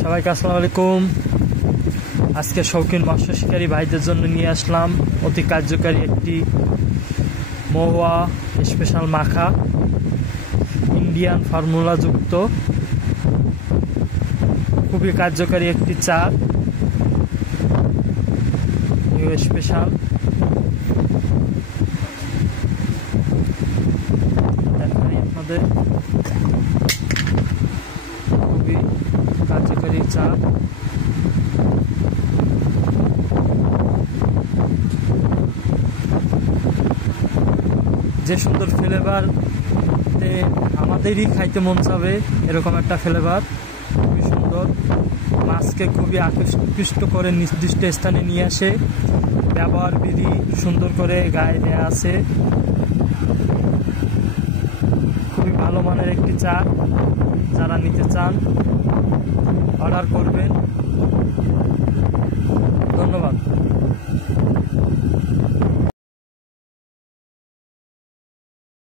সবাইকে আসসালামু আলাইকুম। আজকে শৌখিন মৎস্য শিকারী ভাইদের জন্য নিয়ে আসলাম অতি কার্যকারী একটি মহুয়া স্পেশাল মাখা, ইন্ডিয়ান ফর্মুলা যুক্ত খুবই কার্যকারী একটি চা, স্পেশাল। দেখাই আপনাদের, খুবই কার্যকারী চা। যে সুন্দর ফ্লেভার, আমাদেরই খাইতে মন চাবে এরকম একটা ফ্লেভার, খুবই সুন্দর। মাছকে খুবই আকৃষ্ট করে নির্দিষ্ট স্থানে নিয়ে আসে, ব্যবহার বিধি সুন্দর করে গায়ে দেয়া আছে। খুবই ভালো মানের একটি চা, যারা নিতে চান অর্ডার করবেন। ধন্যবাদ।